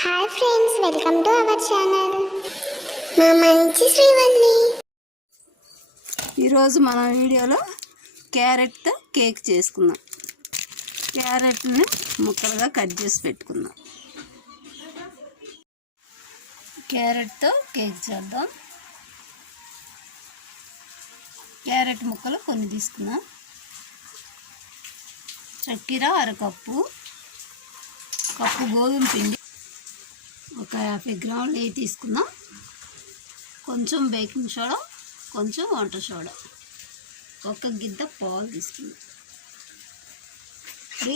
Hi friends, welcome to our channel. మా మంచి శ్రీవల్లి. ఈరోజు మన వీడియోలో క్యారెట్తో కేక్ చేసుకుందాం. క్యారెట్ని ముక్కలుగా కట్ చేసి పెట్టుకుందాం. క్యారెట్తో కేక్ చేద్దాం. క్యారెట్ ముక్కలు కొన్ని తీసుకుందాం. చక్కెర అరకప్పు, కప్పు గోధుమ పిండి, ఒక 50 గ్రాములు నెయ్యి తీసుకుందాం. కొంచెం బేకింగ్ సోడా, కొంచెం వంట సోడా, ఒక గిద్ద పాలు తీసుకుందాం.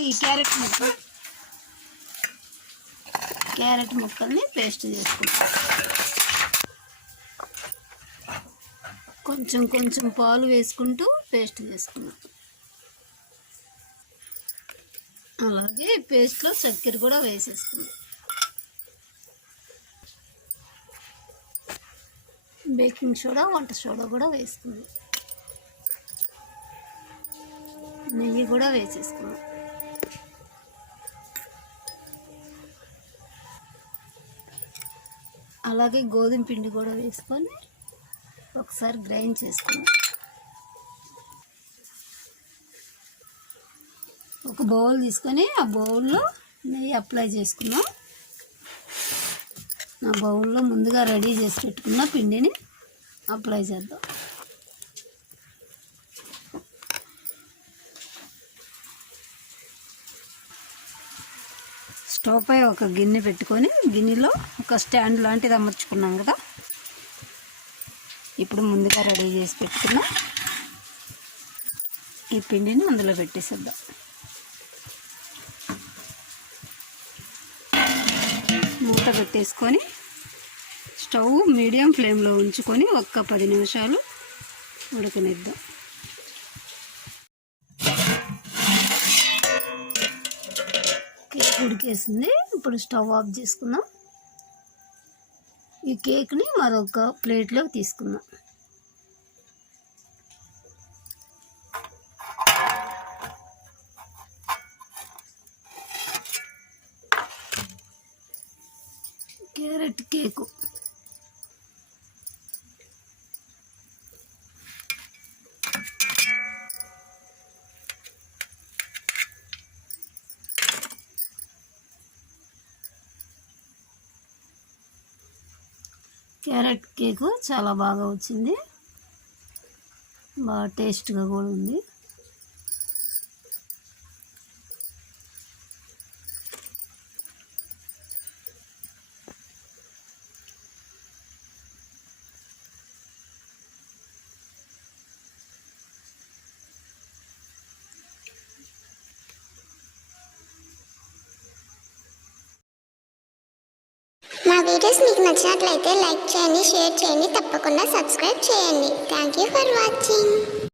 ఈ క్యారెట్ ముక్కల్ని పేస్ట్ చేసుకుందాం. కొంచెం కొంచెం పాలు వేసుకుంటూ పేస్ట్ చేసుకుందాం. అలాగే పేస్ట్లో చక్కెర కూడా వేసేసుకుందాం. బేకింగ్ సోడా, వంట సోడా కూడా వేసుకుందాం. నెయ్యి కూడా వేసేసుకుందాం. అలాగే గోధుమ పిండి కూడా వేసుకొని ఒకసారి గ్రైండ్ చేసుకుందాం. ఒక బౌల్ తీసుకొని ఆ బౌల్లో నెయ్యి అప్లై చేసుకుందాం. నా బౌల్లో ముందుగా రెడీ చేసి పెట్టుకున్న పిండిని అప్లై చేద్దాం. స్టవ్ పై ఒక గిన్నె పెట్టుకొని గిన్నెలో ఒక స్టాండ్ లాంటిది అమర్చుకున్నాం కదా. ఇప్పుడు ముందుగా రెడీ చేసి పెట్టుకున్న ఈ పిండిని అందులో పెట్టేసేద్దాం. మూత పెట్టేసుకొని స్టవ్ మీడియం ఫ్లేమ్లో ఉంచుకొని ఒక్క 10 నిమిషాలు ఉడకనిద్దాం. కేక్ ఉడికేసింది. ఇప్పుడు స్టవ్ ఆఫ్ చేసుకుందాం. ఈ కేక్ని మరొక ప్లేట్లో తీసుకుందాం. క్యారెట్ కేకు చాలా బాగా వచ్చింది. బాగా టేస్ట్గా కూడా ఉంది. మా వీడియోస్ మీకు నచ్చినట్లయితే లైక్ చేయండి, షేర్ చేయండి, తప్పకుండా సబ్స్క్రైబ్ చేయండి. Thank you for watching.